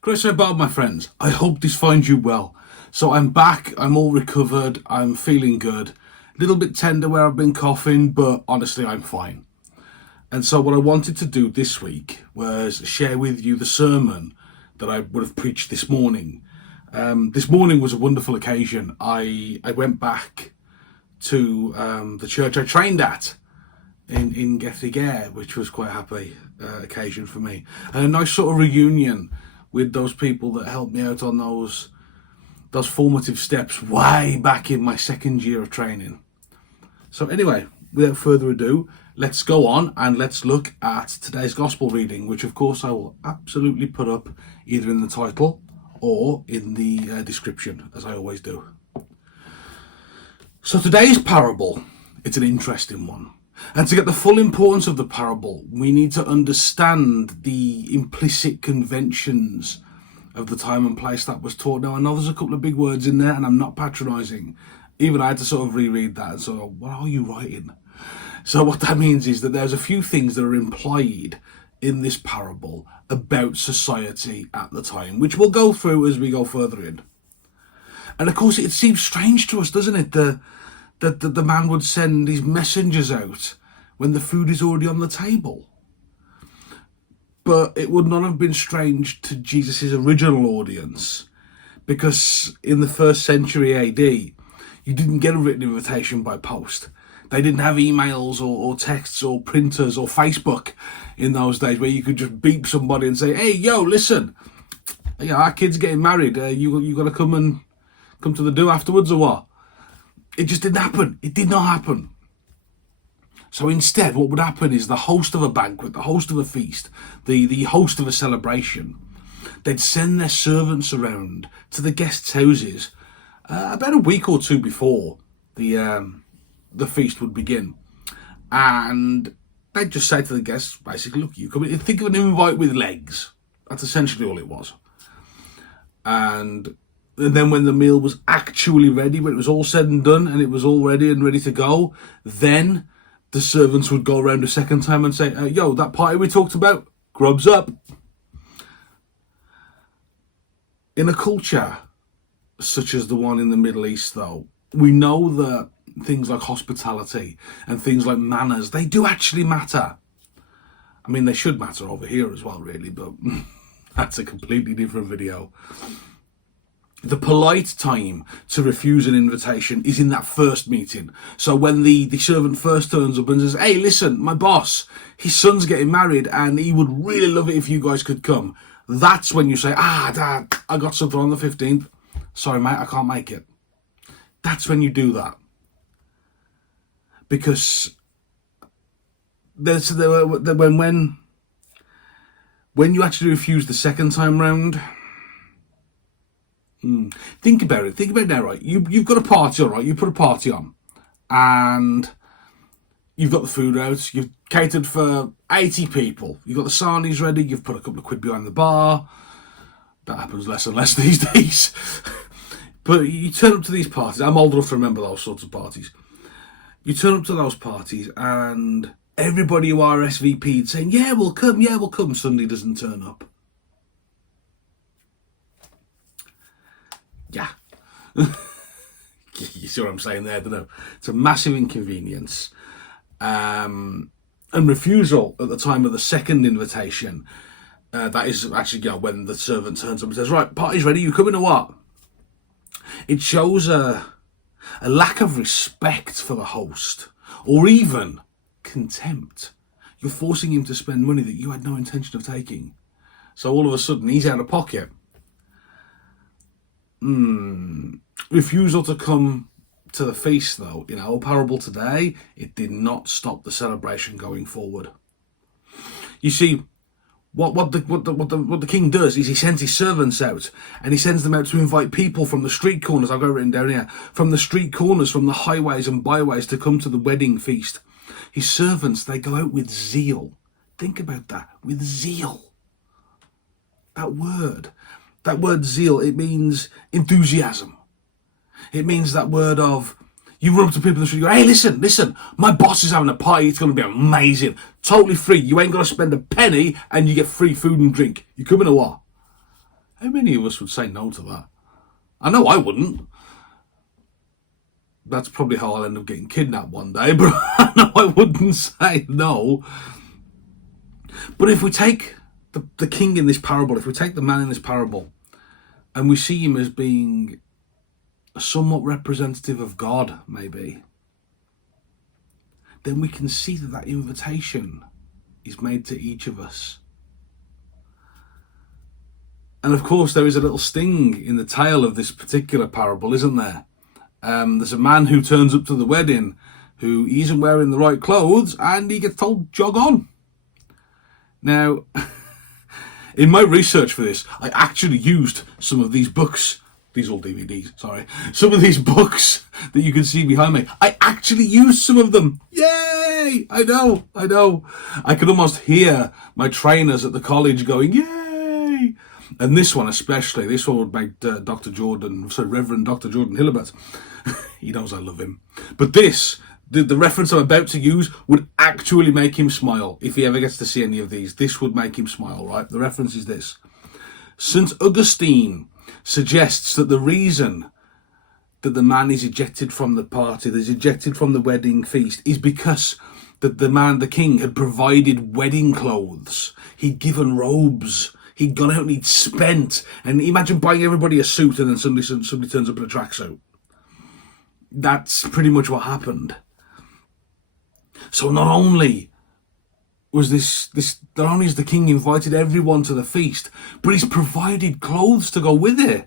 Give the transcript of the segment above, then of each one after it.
Chris about my friends. I hope this finds you well. So I'm back, I'm all recovered, I'm feeling good. A little bit tender where I've been coughing, but honestly I'm fine. And so what I wanted to do this week was share with you the sermon that I would have preached this morning. This morning was a wonderful occasion. I went back to the church I trained at in Gethigare, which was quite a happy occasion for me. And a nice sort of reunion with those people that helped me out on those formative steps way back in my second year of training. So anyway, without further ado, let's go on and let's look at today's gospel reading, which of course I will absolutely put up either in the title or in the description, as I always do. So today's parable, it's an interesting one. And to get the full importance of the parable, we need to understand the implicit conventions of the time and place that was taught. Now, I know there's a couple of big words in there, and I'm not patronising. Even I had to sort of reread that and sort of, what are you writing? So what that means is that there's a few things that are implied in this parable about society at the time, which we'll go through as we go further in. And of course, it seems strange to us, doesn't it, that the man would send his messengers out when the food is already on the table. But it would not have been strange to Jesus' original audience, because in the first century AD, you didn't get a written invitation by post. They didn't have emails or texts or printers or Facebook in those days where you could just beep somebody and say, hey, yo, listen, our kid's getting married. You got to come to the do afterwards or what? It just didn't happen. It did not happen. So instead, what would happen is the host of a banquet, the host of a feast, the host of a celebration, they'd send their servants around to the guests' houses about a week or two before the feast would begin. And they'd just say to the guests, basically, look, you come in, think of an invite with legs. That's essentially all it was. And then when the meal was actually ready, when it was all said and done and it was all ready and ready to go, then the servants would go around a second time and say, yo, that party we talked about, grub's up. In a culture such as the one in the Middle East, though, we know that things like hospitality and things like manners, they do actually matter. I mean, they should matter over here as well, really, but that's a completely different video. The polite time to refuse an invitation is in that first meeting. So when the servant first turns up and says, hey, listen, my boss, his son's getting married and he would really love it if you guys could come. That's when you say, Dad, I got something on the 15th. Sorry, mate, I can't make it. That's when you do that. Because when you actually refuse the second time round, think about it now, right? You've got a party, all right? You put a party on and you've got the food out, you've catered for 80 people, you've got the sarnies ready, you've put a couple of quid behind the bar. That happens less and less these days. But you turn up to these parties, I'm old enough to remember those sorts of parties. You turn up to those parties and everybody who RSVP'd saying, yeah, we'll come, suddenly doesn't turn up. Yeah. You see what I'm saying there, don't know? It's a massive inconvenience. And refusal at the time of the second invitation, that is actually when the servant turns up and says, right, party's ready, you coming or what? It shows a lack of respect for the host, or even contempt. You're forcing him to spend money that you had no intention of taking. So all of a sudden, he's out of pocket. Refusal to come to the feast, though, in our parable today, it did not stop the celebration going forward. You see, what the king does is he sends his servants out, and he sends them out to invite people from the street corners. I've got it written down here, from the street corners, from the highways and byways to come to the wedding feast. His servants, they go out with zeal. Think about that, with zeal. That word zeal, it means enthusiasm. It means that word of, you run up to people in the street and go, hey, listen, my boss is having a party, it's going to be amazing. Totally free, you ain't got to spend a penny and you get free food and drink. You coming or what? How many of us would say no to that? I know I wouldn't. That's probably how I'll end up getting kidnapped one day, but I know I wouldn't say no. But if we take the king in this parable, if we take the man in this parable, and we see him as being somewhat representative of God, maybe, then we can see that invitation is made to each of us. And of course, there is a little sting in the tail of this particular parable, isn't there? There's a man who turns up to the wedding who isn't wearing the right clothes, and he gets told, jog on. Now, in my research for this, I actually used some of these books, these old DVDs, sorry, some of these books that you can see behind me. I actually used some of them. Yay! I know. I could almost hear my trainers at the college going, yay! And this one especially, this one would make Reverend Dr. Jordan Hillebert. He knows I love him. But this, the reference I'm about to use, would actually make him smile. If he ever gets to see any of these, this would make him smile, right? The reference is this. St. Augustine suggests that the reason that the man is ejected from the party, that is ejected from the wedding feast, is because that the king, had provided wedding clothes. He'd given robes. He'd gone out and he'd spent. And imagine buying everybody a suit and then somebody turns up in a tracksuit. That's pretty much what happened. So not only was not only has the king invited everyone to the feast, but he's provided clothes to go with it.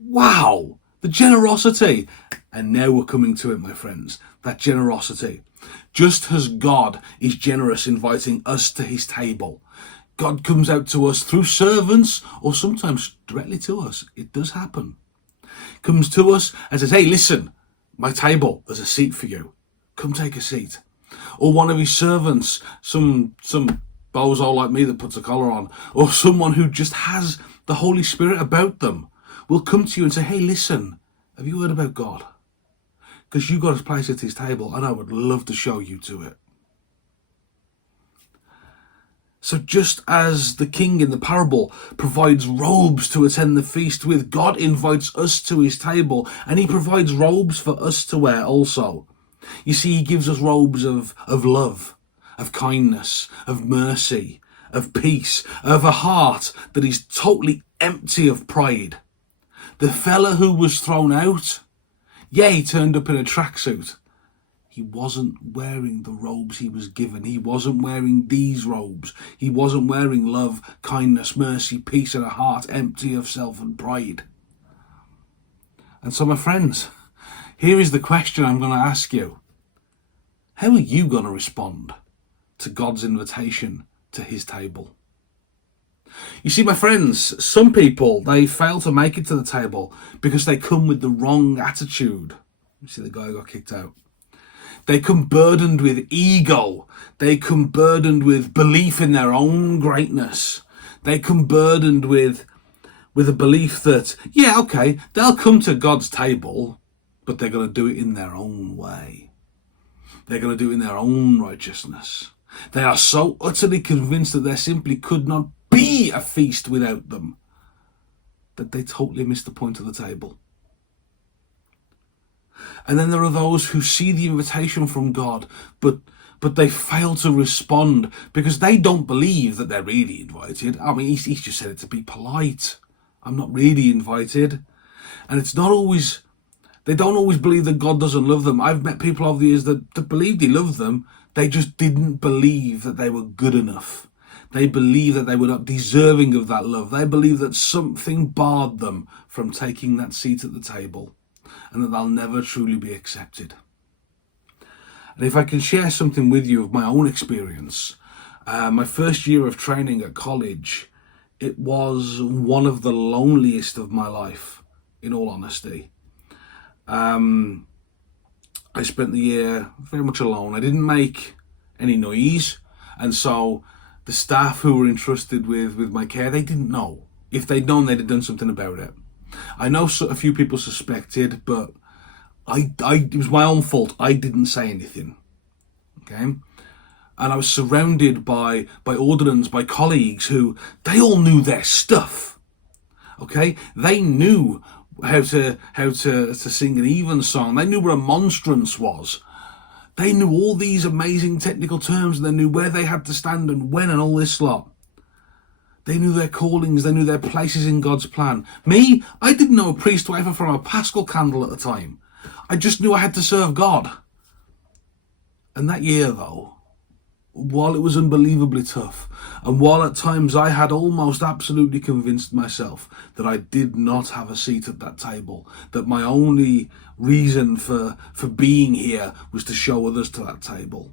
Wow, the generosity. And now we're coming to it, my friends, that generosity. Just as God is generous inviting us to his table, God comes out to us through servants, or sometimes directly to us. It does happen. Comes to us and says, hey, listen, my table, there's a seat for you. Come take a seat. Or one of his servants, some bozo like me that puts a collar on, or someone who just has the Holy Spirit about them, will come to you and say, hey, listen, have you heard about God? Because you got a place at his table, and I would love to show you to it. So just as the king in the parable provides robes to attend the feast with, God invites us to his table, and he provides robes for us to wear also. You see, he gives us robes of love, of kindness, of mercy, of peace, of a heart that is totally empty of pride. The fella who was thrown out, he turned up in a tracksuit. He wasn't wearing the robes he was given. He wasn't wearing these robes. He wasn't wearing love, kindness, mercy, peace, and a heart empty of self and pride. And so, my friends, here is the question I'm going to ask you. How are you going to respond to God's invitation to his table? You see, my friends, some people, they fail to make it to the table because they come with the wrong attitude. You see the guy who got kicked out. They come burdened with ego. They come burdened with belief in their own greatness. They come burdened with a belief that, they'll come to God's table, but they're going to do it in their own way. They're going to do it in their own righteousness. They are so utterly convinced that there simply could not be a feast without them that they totally miss the point of the table. And then there are those who see the invitation from God, but they fail to respond because they don't believe that they're really invited. I mean, he's just said it to be polite. I'm not really invited. And it's not always, they don't always believe that God doesn't love them. I've met people over the years that believed he loved them. They just didn't believe that they were good enough. They believed that they were not deserving of that love. They believed that something barred them from taking that seat at the table, and that they'll never truly be accepted. And if I can share something with you of my own experience, my first year of training at college, it was one of the loneliest of my life, in all honesty. I spent the year very much alone. I didn't make any noise, and so the staff who were entrusted with my care, they didn't know. If they'd known, they'd have done something about it. I know a few people suspected, but it was my own fault. I didn't say anything. Okay? And I was surrounded by ordinance, by colleagues who, they all knew their stuff. Okay, they knew how to sing an even song. They knew what a monstrance was. They knew all these amazing technical terms, and they knew where they had to stand and when and all this lot. They knew their callings, they knew their places in God's plan. Me, I didn't know a priest wafer from a Paschal candle at the time. I just knew I had to serve God. And that year, though, while it was unbelievably tough, and while at times I had almost absolutely convinced myself that I did not have a seat at that table, that my only reason for being here was to show others to that table,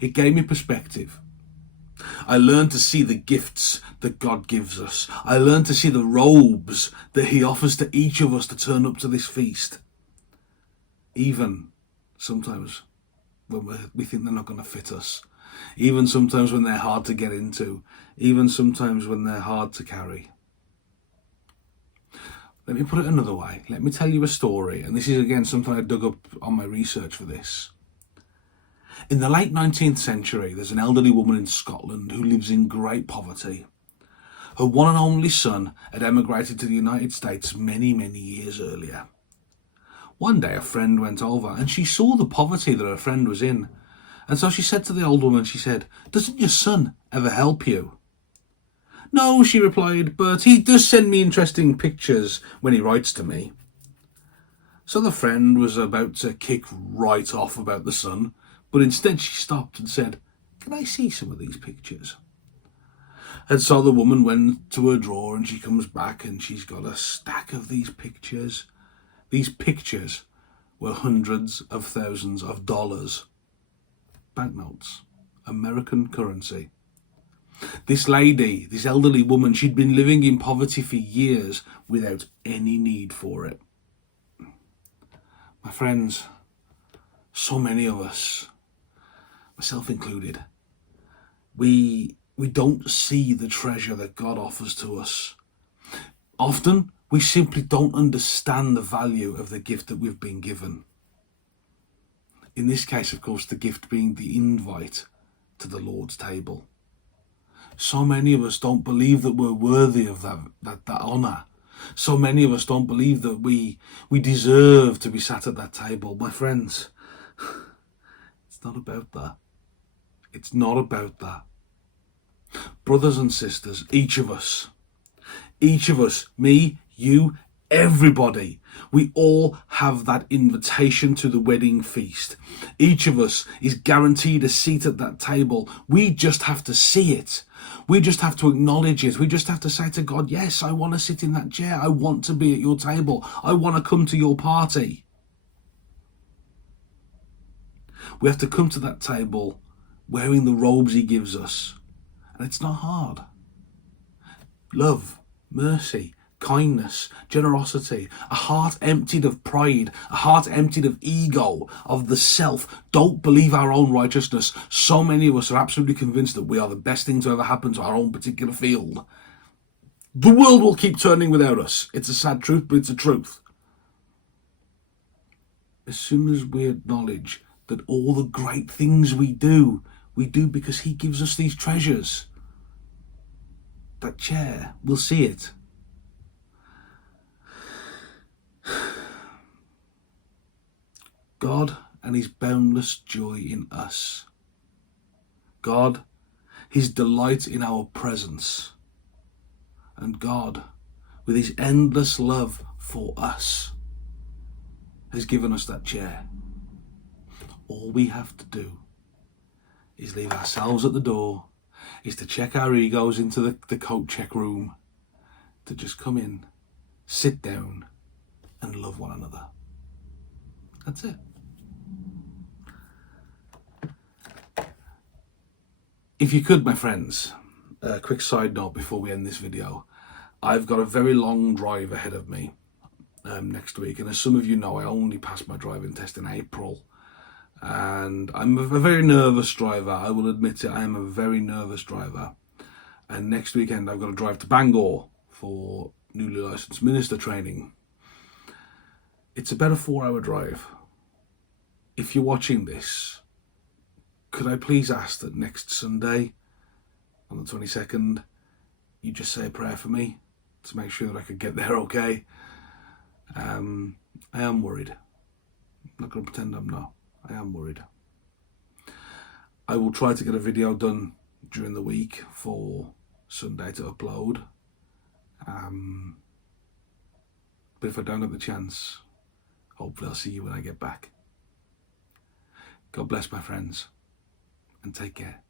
it gave me perspective. I learned to see the gifts that God gives us. I learned to see the robes that he offers to each of us to turn up to this feast. Even sometimes when we think they're not going to fit us. Even sometimes when they're hard to get into. Even sometimes when they're hard to carry. Let me put it another way. Let me tell you a story. And this is again something I dug up on my research for this. In the late 19th century, there's an elderly woman in Scotland who lives in great poverty. Her one and only son had emigrated to the United States many, many years earlier. One day a friend went over and she saw the poverty that her friend was in. And so she said to the old woman, she said, "Doesn't your son ever help you?" "No," she replied, "but he does send me interesting pictures when he writes to me." So the friend was about to kick right off about the son, but instead she stopped and said, "Can I see some of these pictures?" And so the woman went to her drawer and she comes back and she's got a stack of these pictures. These pictures were hundreds of thousands of dollars. Banknotes. American currency. This lady, this elderly woman, she'd been living in poverty for years without any need for it. My friends, so many of us, myself included, we don't see the treasure that God offers to us. Often, we simply don't understand the value of the gift that we've been given. In this case, of course, the gift being the invite to the Lord's table. So many of us don't believe that we're worthy of that honour. So many of us don't believe that we deserve to be sat at that table. My friends, it's not about that. It's not about that. Brothers and sisters, each of us, me, you, everybody, we all have that invitation to the wedding feast. Each of us is guaranteed a seat at that table. We just have to see it. We just have to acknowledge it. We just have to say to God, yes, I want to sit in that chair. I want to be at your table. I want to come to your party. We have to come to that table wearing the robes he gives us. And it's not hard. Love, mercy, kindness, generosity, a heart emptied of pride, a heart emptied of ego, of the self, don't believe our own righteousness. So many of us are absolutely convinced that we are the best thing to ever happen to our own particular field. The world will keep turning without us. It's a sad truth, but it's a truth. As soon as we acknowledge that all the great things we do because he gives us these treasures, that chair, we'll see it. God and his boundless joy in us. God, his delight in our presence. And God, with his endless love for us, has given us that chair. All we have to do is leave ourselves at the door, is to check our egos into the coat check room, to just come in, sit down, and love one another. That's it. If you could, my friends, a quick side note before we end this video. I've got a very long drive ahead of me next week, and as some of you know, I only passed my driving test in April. And I'm a very nervous driver. I will admit it, I am a very nervous driver. And next weekend I've got to drive to Bangor for newly licensed minister training. It's about a 4-hour drive. If you're watching this, could I please ask that next Sunday, on the 22nd, you just say a prayer for me to make sure that I could get there okay. I am worried. I'm not going to pretend I'm not. I am worried. I will try to get a video done during the week for Sunday to upload. But if I don't have the chance, hopefully I'll see you when I get back. God bless, my friends, and take care.